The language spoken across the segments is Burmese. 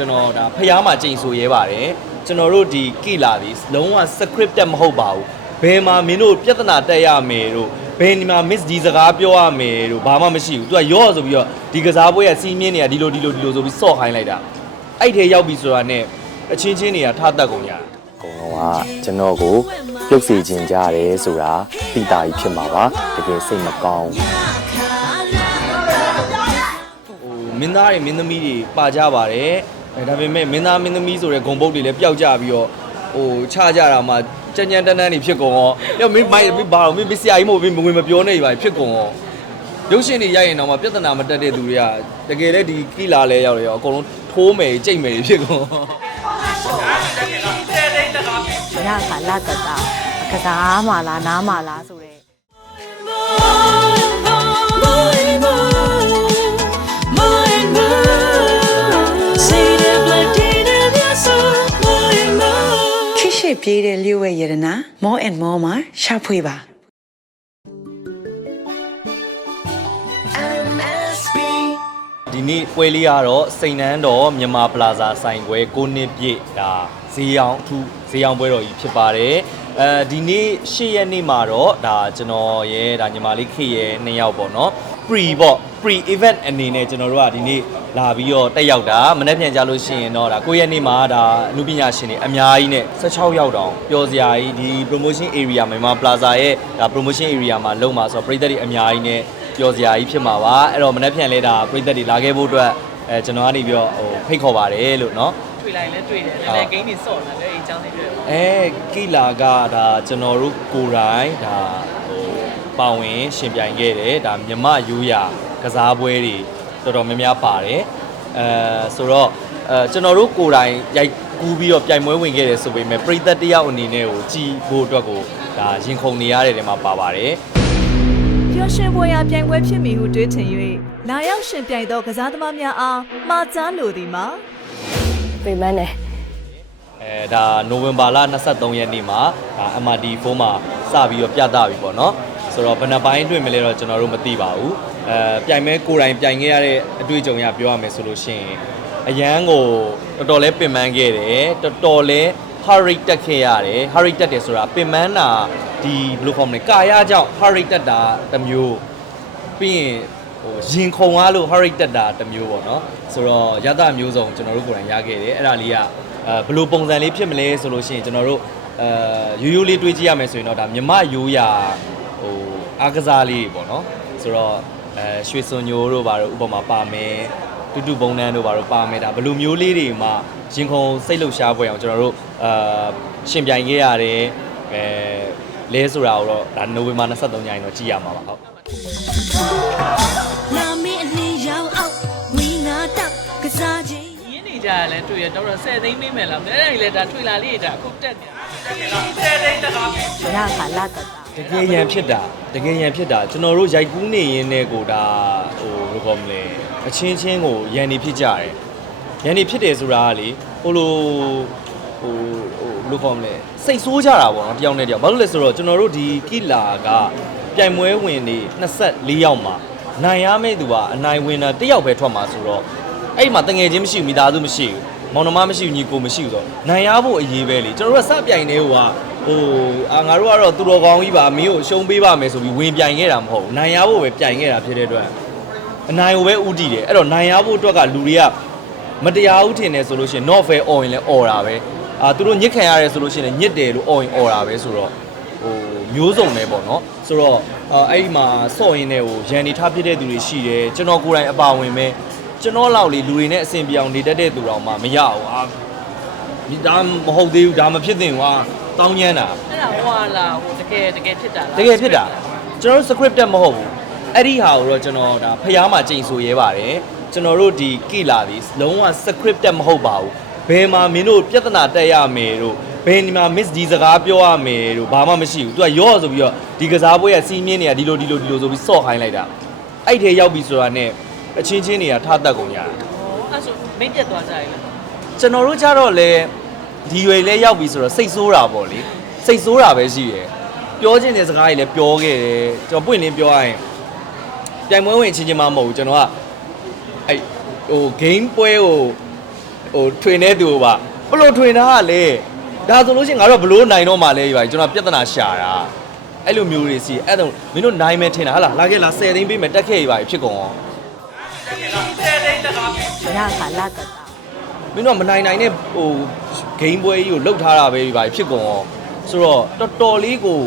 ကျွန်တော်ဒါဖျားမှာကြိမ်ဆိုရဲပါတယ်ကျွန်တော်တို့ဒီကိလာဒီလုံးဝ scripted မဟုတ်ပါဘူးဘယ်မှာမင်းတို့ပြဿနာတက်ရမယ်တို့ဘယ်ဒီမှာ miss ဒီစကားပြောရမယ်တို့ဘာမှမရှိဘူးသူကရော့ဆိုပြီးတော့ဒီကစားပွဲကစီးမြင်းနေတာဒီလိုဒီလိုဒီလိုဆိုပြီးစော့ခိုင်းလိုက်တာအဲ့ထဲရောက်ပြီဆိုတာနဲ့အချင်းချင်းတွေကထားတတ်ကုန်ကြတာအကုန်လုံးကကျွန်တော်ကိုပြုတ်စီခြင်းကြတယ်ဆိုတာသိတာကြီးဖြစ်မှာပါတကယ်စိတ်မကောင်းဟိုမင်းသားတွေမင်းသမီးတွေပါကြပါတယ် အဲဒါပေမဲ့မင်းသားမင်းသမီးဆိုတဲ့ဂုံပုတ်တွေလည်းပျောက်ကြပြီးတော့ဟိုချကြတာမှကြမ်းကြမ်းတန်းတန်းတွေဖြစ်ကုန်ရောညမင်းမိုင်းမင်းဘာလို့မင်းမဆရာကြီးမို့မင်းမဝင်မပြောနေပါဖြစ်ကုန်ရောရုပ်ရှင်တွေရိုက်ရင်တော့မှပြဿနာမတက်တဲ့သူတွေကတကယ်လည်းဒီကိလာလဲရောက်တယ်ရောအကုန်လုံးထိုးမယ်ကြိတ်မယ်ဖြစ်ကုန်ရခါလာတတာကစားမလားနားမလားဆိုတော့ ခိရှိပြေးတဲ့လျှို့ဝဲရတနာ more and more မှာရှာဖွေပါဒီနေ့ပွဲလေးကတော့စိန်နန်းတော်မြန်မာပလာဇာဆိုင်ခွဲ9နှစ်ပြည့်ဒါဈေးရောင်းအထူးဈေးရောင်းပွဲတော်ကြီးဖြစ်ပါတယ်အဲဒီနေ့10ရက်နေ့မှာတော့ဒါကျွန်တော်ရဲ့ဒါညီမလေးခေရဲ့နှစ်ယောက်ပေါ့နော် pre ပေါ့ pre event အနေနဲ့ကျွန်တော်တို့ကဒီနေ့လာပြီးတော့တက်ရောက်တာမနေ့ပြန်ကြလို့ရှိရင်တော့ဒါ9ရက်နေ့မှာဒါအနုပညာရှင်တွေအများကြီးနဲ့16ရောက်တောင်ပျော်စရာကြီးဒီ promotion area မြန်မာ plaza ရဲ့ဒါ promotion area မှာလုံမှာဆိုတော့ပြည်သက်တွေအများကြီးနဲ့ပျော်စရာကြီးဖြစ်မှာပါအဲ့တော့မနေ့ပြန်လဲဒါပြည်သက်တွေလာခဲ့ဖို့အတွက်အဲကျွန်တော်ကနေပြီးတော့ဟိုဖိတ်ခေါ်ပါတယ်လို့เนาะ တွေ့လိုက်လဲတွေ့တယ်နည်းနည်းဂိမ်းတွေစော့လာတယ်အဲ့အကြောင်းလေးတွေ့ပါ အဲကိလာကဒါကျွန်တော်တို့ကိုယ်တိုင်ဒါဟိုပါဝင်ရှင်ပြိုင်ခဲ့တယ်ဒါမြမရိုးရာ ကစားပွဲတွေတော်တော်များများပါတယ်အဲဆိုတော့အဲကျွန်တော်တို့ကိုယ်တိုင်ရိုက်ကူးပြီးတော့ပြိုင်ပွဲဝင်ခဲ့တယ်ဆိုပေမဲ့ပရိသတ်တယောက်အနေနဲ့ကိုကြည်ဖို့အတွက်ကိုဒါရင်ခုန်နေရတဲ့နေရာမှာပါပါတယ်ပျော်ရွှင်ပွဲရာပြိုင်ပွဲဖြစ်မည်ဟုတွေးထင်၍လာရောက်ရှင်ပြိုင်သောကစားသမားများအားမှာကြားလိုသည်မှာပြင်မန်းတယ်အဲဒါနိုဝင်ဘာလ23ရက်နေ့မှာဒါ MRT4 မှာစပြီးတော့ပြသပြီပေါ့နော် ဆိုတော့ဘယ်နှပိုင်းတွေ့မလဲတော့ကျွန်တော်တို့မသိပါဘူးအဲပြိုင်မဲကိုယ်တိုင်ပြိုင်ခဲ့ရတဲ့အတွေ့အကြုံရပြောရမယ်ဆိုလို့ရှိရင်အရန်ကိုတော်တော်လေးပင်ပန်းခဲ့တယ်တော်တော်လေး hurry တက်ခဲ့ရတယ် hurry တက်တယ်ဆိုတာပင်ပန်းတာဒီဘယ်လိုခေါ်မလဲကာယကြောင့် hurry တက်တာတစ်မျိုးပြီးရင်ဟိုရင်ခုန်သွားလို့ hurry တက်တာတစ်မျိုးပေါ့နော်ဆိုတော့ရသမျိုးစုံကျွန်တော်တို့ကိုယ်တိုင်ရခဲ့တယ်အဲ့ဒါလေးကအဲဘယ်လိုပုံစံလေးဖြစ်မလဲဆိုလို့ရှိရင်ကျွန်တော်တို့အဲရိုးရိုးလေးတွေးကြည့်ရမယ်ဆိုရင်တော့ဒါမြမရိုးရာဟို အားကစားလေးပေါ့နော်ဆိုတော့အဲရွှေစွန်ညိုတို့ဘာတို့ဥပမာပါမယ်တူတူပုံနှန်းတို့ဘာတို့ပါမယ်ဒါဘယ်လိုမျိုးလေးတွေမှာရင်ခုန်စိတ်လှုပ်ရှားပွဲအောင်ကျွန်တော်တို့အာရှင်ပြိုင်ခဲ့ရတယ်အဲလဲဆိုတာကိုတော့ဒါနိုဝင်ဘာ23ညရင်တော့ကြည့်ရမှာပါဟုတ်လာမင်းအလင်းရောင်အောင်ဝင်းငါတောက်ကစားခြင်းရင်းနေကြရလဲတွေ့ရတော့တော့10သိန်းမင်းမယ်လားအဲ့ဒါကြီးလဲဒါထွေလာလေးဒါအခုတက်နေ10သိန်းတကားရခါလာတတာ တကယ်ရန်ဖြစ်တာတကယ်ရန်ဖြစ်တာကျွန်တော်တို့ရိုက်ကူးနေရင်းနဲ့ကိုဒါဟိုဘယ်လိုကောမလဲအချင်းချင်းကိုရန်နေဖြစ်ကြတယ်ရန်နေဖြစ်တယ်ဆိုတာကလေဟိုလိုဟိုဟိုဘယ်လိုကောမလဲစိတ်ဆိုးကြတာပေါ့နော်တယောက်နဲ့တယောက်ဘာလို့လဲဆိုတော့ကျွန်တော်တို့ဒီကိလာကပြိုင်ပွဲဝင်နေ24ယောက်မှာနိုင်ရမယ့်သူကအနိုင်ဝင်တာတစ်ယောက်ပဲထွက်မှာဆိုတော့အဲ့ဒီမှာတငယ်ချင်းမရှိဘူးမိသားစုမရှိဘူးမောင်နှမမရှိဘူးညီကိုမရှိဘူးဆိုတော့နိုင်ရဖို့အရေးပဲလေကျွန်တော်တို့ကစပြိုင်နေဟိုက ဟိုအာငါတို့ကတော့သူတော်ကောင်းကြီးပါမင်းကိုရှုံးပေးပါမယ်ဆိုပြီးဝင်ပြိုင်ခဲ့တာမဟုတ်ဘူးနိုင်ရဖို့ပဲပြိုင်ခဲ့တာဖြစ်တဲ့အတွက်အနိုင်ကိုပဲဥတည်တယ်အဲ့တော့နိုင်ရဖို့အတွက်ကလူတွေကမတရားဘူးထင်တယ်ဆိုလို့ရှိရင် not fair អော်ရင်လည်းអော်တာပဲအာသူတို့ညစ်ခံရတယ်ဆိုလို့ရှိရင်လည်းညစ်တယ်လို့អော်ရင်អော်တာပဲဆိုတော့ဟိုမျိုးစုံပဲပေါ့နော်ဆိုတော့အာအဲ့ဒီမှာစော့ရင်းနဲ့ဟိုရန်နေထားဖြစ်တဲ့သူတွေရှိတယ်ကျွန်တော်ကိုယ်တိုင်အပါဝင်ပဲကျွန်တော်လောက်လေလူတွေနဲ့အဆင်ပြေအောင်နေတတ်တဲ့သူတော်မှမရဘူးအာဒီဒါမဟုတ်သေးဘူးဒါမဖြစ်သင့်ဘူးဟာ တောင်းညမ်းတာအဲ့ဒါဟွာလာဟိုတကယ်တကယ်ဖြစ်တာလားတကယ်ဖြစ်တာကျွန်တော်တို့ scripted မဟုတ်ဘူးအဲ့ဒီဟာကိုတော့ကျွန်တော်ဒါဖျားမှာကြိမ်ဆိုရဲပါတယ်ကျွန်တော်တို့ဒီကိလာဒီလုံးဝ scripted မဟုတ်ပါဘူးဘယ်မှာမင်းတို့ပြဿနာတက်ရမယ်တို့ဘယ်ဒီမှာ miss ဒီစကားပြောရမယ်တို့ဘာမှမရှိဘူးသူကရော့ဆိုပြီးတော့ဒီကစားပွဲကစီးမြင်းနေတာဒီလိုဒီလိုဒီလိုဆိုပြီးစော့ခိုင်းလိုက်တာအဲ့ထဲရောက်ပြီဆိုတာနဲ့အချင်းချင်းတွေကထားတတ်ကုန်ကြတာအဲ့ဆိုမင်းပြတ်သွားကြရည်လားကျွန်တော်တို့ကြတော့လေ ဒီရွယ်လဲရောက်ပြီဆိုတော့စိတ်ဆိုးတာပေါ့လေစိတ်ဆိုးတာပဲရှိရယ်ပြောချင်တဲ့စကားတွေလည်းပြောခဲ့တယ်ကျွန်တော်ပွင့်လင်းပြောရရင်ပြိုင်ပွဲဝင်ချင်းချင်းမှမဟုတ်ဘူးကျွန်တော်ကအဲ့ဟို game ပွဲကိုဟိုထွင်နေသူပါဘလို့ထွင်တာကလေဒါဆိုလို့ရှိရင်ငါတို့ဘလို့နိုင်တော့မှလဲပါကျွန်တော်ပြဿနာရှာတာအဲ့လိုမျိုးတွေစီအဲ့တော့မင်းတို့နိုင်မယ်ထင်တာဟာလားလာခဲ့လား10သိန်းပေးမယ်တက်ခဲ့ရပါဖြစ်ကုန်အောင်ရခါလာတတာမင်းတို့ကမနိုင်နိုင်တဲ့ဟို ဂိမ်းပွဲကြီးကိုလှုပ်ထားတာပဲပါဖြစ်ကုန်အောင်ဆိုတော့တော်တော်လေးကို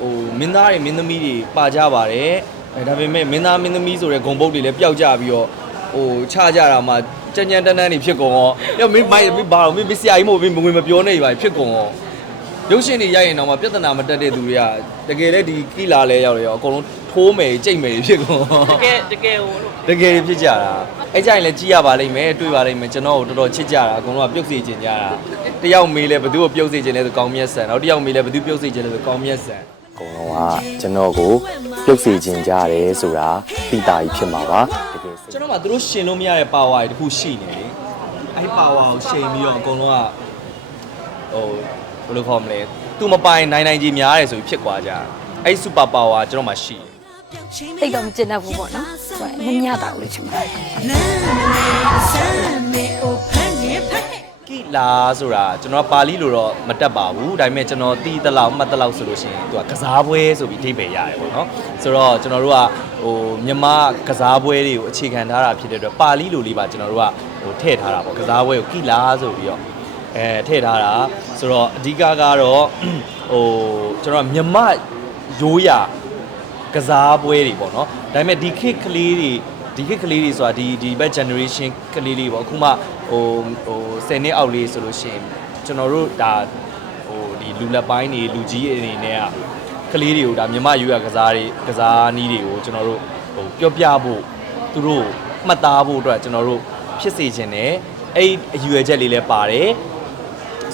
ဟိုမင်းသားတွေမင်းသမီးတွေပါကြပါတယ်အဲဒါပေမဲ့မင်းသားမင်းသမီးဆိုတဲ့ဂုံပုတ်တွေလည်းပျောက်ကြပြီးတော့ဟိုချကြတာမှကြမ်းကြမ်းတန်းတန်းတွေဖြစ်ကုန်အောင်ညမင်းမိုင်းမင်းဘာလို့မင်းမဆရာကြီးမို့မင်းဝင်မပြောနေပါဖြစ်ကုန်အောင်ရုပ်ရှင်တွေရိုက်ရင်တော့မှပြဿနာမတက်တဲ့သူတွေကတကယ်လေဒီကိလာလဲရောက်တယ်ရောအကုန်လုံး ထိုးမယ်ကြိတ်မယ်ဖြစ်ကုန်အောင်တကယ်တကယ်ဟိုလို့တကယ်ဖြစ်ကြတာအဲကြရင်လည်းကြည်ရပါလိမ့်မယ်တွေ့ပါလိမ့်မယ်ကျွန်တော်တို့တော်တော်ချစ်ကြတာအကုန်လုံးကပြုတ်စီခြင်းကြတာတယောက်မေးလဲဘသူ့ကိုပြုတ်စီခြင်းလဲဆိုကောင်းမြတ်ဆန်နောက်တစ်ယောက်မေးလဲဘသူပြုတ်စီခြင်းလဲဆိုကောင်းမြတ်ဆန်အကုန်လုံးကကျွန်တော်ကိုပြုတ်စေခြင်းကြတယ်ဆိုတာတိတာကြီးဖြစ်မှာပါတကယ်စိတ်ကျွန်တော်မှသူတို့ရှင်လို့မရတဲ့ power တွေတခုရှိနေလေအဲဒီ power ကိုရှင်ပြီးတော့အကုန်လုံးကဟိုဘယ်လိုခေါ်မလဲသူမပိုင်နိုင်နိုင်ကြီးများတယ်ဆိုပြီးဖြစ်သွားကြအဲဒီ super power ကျွန်တော်မှရှိတယ် တိတ်တော့မကျင်တတ်ဘူးပေါ့နော်ဟိုမမြတာလို့ချင်ပါလမ်းမလေးစမ်းမေအိုဖန်နေဖက်ကိလာဆိုတာကျွန်တော်ပါဠိလိုတော့မတက်ပါဘူးဒါပေမဲ့ကျွန်တော်တီးတလောက်မှတ်တလောက်ဆိုလို့ရှိရင်သူကကစားပွဲဆိုပြီးအဓိပ္ပာယ်ရတယ်ပေါ့နော်ဆိုတော့ကျွန်တော်တို့ကဟိုမြန်မာကစားပွဲတွေကိုအခြေခံထားတာဖြစ်တဲ့အတွက်ပါဠိလိုလေးပါကျွန်တော်တို့ကဟိုထည့်ထားတာပေါ့ကစားပွဲကိုကိလာဆိုပြီးတော့အဲထည့်ထားတာဆိုတော့အဓိကကတော့ဟိုကျွန်တော်ကမြန်မာရိုးရာ ကစားပွဲတွေပေါ့နော်ဒါပေမဲ့ဒီခေတ်ကလေးတွေဒီခေတ်ကလေးတွေဆိုတာဒီဒီဘက် generation ကလေးတွေပေါ့အခုမှဟိုဟို10နှစ်အောက်လေးဆိုလို့ရှိရင်ကျွန်တော်တို့ဒါဟိုဒီလူလက်ပိုင်းတွေလူကြီးအနေနဲ့ကကလေးတွေကိုဒါမြမယူရကစားတွေကစားနည်းတွေကိုကျွန်တော်တို့ဟိုပြောပြဖို့သူတို့မှတ်သားဖို့အတွက်ကျွန်တော်တို့ဖြစ်စေခြင်းနဲ့အဲ့ဒီအယူအချက်လေးလည်းပါတယ်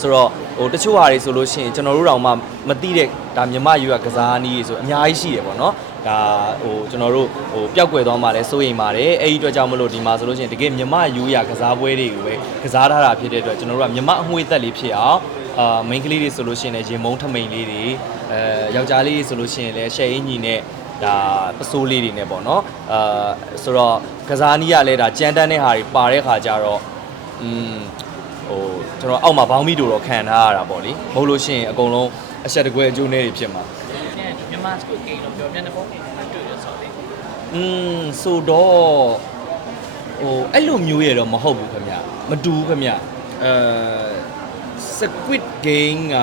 ဆိုတော့ဟိုတချို့ဟာတွေဆိုလို့ရှိရင်ကျွန်တော်တို့တောင်မှမသိတဲ့ဒါမြမယူရကစားနည်းတွေဆိုအများကြီးရှိတယ်ပေါ့နော်ဒါဟိုကျွန်တော်တို့ဟိုပျောက်ကွယ်သွားမှလည်းစိုးရိမ်ပါတယ်အဲ့ဒီအတွက်ကြောင့်မလို့ဒီမှာဆိုလို့ရှိရင်တကယ်မြမယူရကစားပွဲတွေကိုပဲကစားထားတာဖြစ်တဲ့အတွက်ကျွန်တော်တို့ကမြမအငွေသက်လေးဖြစ်အောင်အာ main ကလေးတွေဆိုလို့ရှိရင်လည်းရင်မုံထမိန်လေးတွေအဲယောက်ျားလေးတွေဆိုလို့ရှိရင်လည်းရှယ်အင်ကြီးနဲ့ဒါပစိုးလေးတွေနဲ့ပေါ့နော်အာဆိုတော့ကစားနည်းကလည်းဒါကြမ်းတမ်းတဲ့ဟာတွေပါတဲ့ခါကျတော့อืม ဟိုကျွန်တော်အောက်မှာဘောင်းမီတို့တော့ခံထားရတာပေါ့လေမဟုတ်လို့ရှိရင်အကုန်လုံးအဆက်တကွဲအကျိုးနဲ့တွေဖြစ်မှာမြန်မာစကူဂိမ်းတော့ပြောမျက်နှာပုံတွေ့ရဆိုလေอืมဆိုတော့ဟိုအဲ့လိုမျိုးရတော့မဟုတ်ဘူးခင်ဗျမတူဘူးခင်ဗျအဲ Squid Game က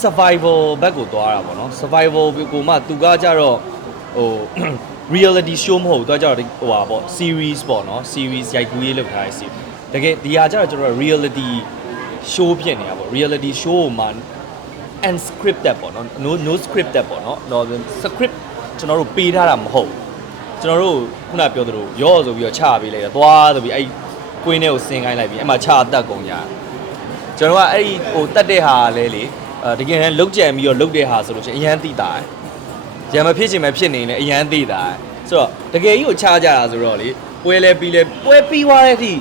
survival ဘက်ကိုသွားတာပေါ့နော် survival ကိုမှသူကကြတော့ဟို reality show မဟုတ်ဘူးသူကကြတော့ဟိုပါပေါ့ series ပေါ့နော် series ရိုက်ကူးရေးလုပ်ထားတဲ့ series တကယ်ဒီဟာကြတော့ကျွန်တော်တို့ reality show ဖြစ်နေတာပေါ့ reality show ကိုမှ unscripted ပေါ့နော် no no scripted ပေါ့နော်တော့ script ကျွန်တော်တို့ပေးထားတာမဟုတ်ဘူးကျွန်တော်တို့ခုနပြောသလိုရော့ဆိုပြီးတော့ချပေးလိုက်တာသွားဆိုပြီးအဲ့ကွင်းထဲကိုဆင်းခိုင်းလိုက်ပြီးအဲ့မှာချအတက်ကုန်ကြတယ်ကျွန်တော်ကအဲ့ဒီဟိုတက်တဲ့ဟာကလဲလေအဲတကယ်တမ်းလုတ်ကြံပြီးတော့လုတ်တဲ့ဟာဆိုလို့ရှိရင်အရန်တိတာတယ် ရံမဖြစ်ချင်မဖြစ်နေရင်လည်းအရန်တိတာတယ်ဆိုတော့တကယ်ကြီးကိုချကြတာဆိုတော့လေပွဲလဲပြီးလဲပွဲပြီးသွားတဲ့အထိ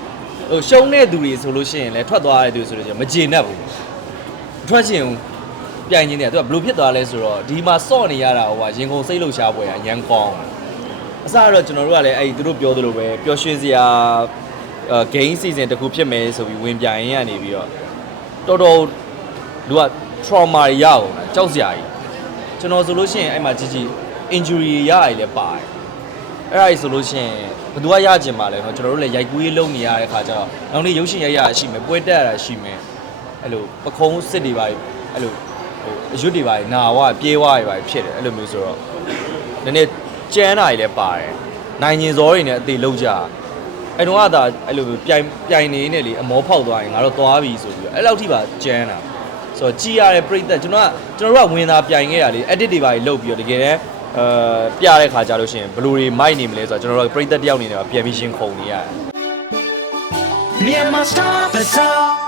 ဟိုရှုံးတဲ့သူတွေဆိုလို့ရှိရင်လည်းထွက်သွားတဲ့သူဆိုလို့ရှိရင်မကျေနပ်ဘူးထွက်ချင်ဘူးပြိုင်ချင်းတယ်သူကဘယ်လိုဖြစ်သွားလဲဆိုတော့ဒီမှာစော့နေရတာဟိုကရင်ကုန်စိတ်လှုပ်ရှားပွဲကရန်ကောင်းအစတော့ကျွန်တော်တို့ကလည်းအဲ့ဒီသူတို့ပြောသလိုပဲပျော်ရွှင်စရာအဲ game season တစ်ခုဖြစ်မယ်ဆိုပြီးဝင်ပြိုင်ရင်းကနေပြီးတော့တော်တော်လူက trauma တွေရအောင်လားကြောက်စရာကြီး ကျွန်တော်ဆိုလို့ရှိရင်အဲ့မှာကြီးကြီး injury ရရည်လည်းပါတယ်အဲ့ဒါကြီးဆိုလို့ရှိရင်ဘယ်သူကရကျင်ပါလဲเนาะကျွန်တော်တို့လည်းရိုက်ကူးရေးလုပ်နေရတဲ့ခါကျတော့နောက်နေ့ရုပ်ရှင်ရိုက်ရတာရှိမယ်ပွဲတက်ရတာရှိမယ် အဲ့လိုပခုံးစစ်တွေပါအဲ့လိုဟိုအရွတ်တွေပါနာဝပြေးဝတွေပါဖြစ်တယ်အဲ့လိုမျိုးဆိုတော့နည်းနည်းကြမ်းတာတွေလည်းပါတယ်နိုင်ညင်စောတွေနဲ့အသေးလုံးကြအဲ့တော့ကသာအဲ့လိုပြိုင်ပြိုင်နေနေလေအမောဖောက်သွားရင်ငါတော့သွားပြီဆိုပြီးတော့အဲ့လောက်ထိပါကြမ်းတာ ဆိုတော့ကြည်ရတဲ့ပြိသက်ကျွန်တော်ကကျွန်တော်တို့ကဝင်သာပြိုင်ခဲ့တာလေ edit တွေပါလုတ်ပြီးတော့တကယ်တမ်းအဲပြတဲ့ခါကြလို့ရှိရင်ဘယ်လိုတွေမိုက်နေမလဲဆိုတော့ကျွန်တော်တို့ကပြိသက်တယောက်အနေနဲ့ပါပြန်ပြီးရှင်းခုန်နေရတယ် Myanmar Star Bazaar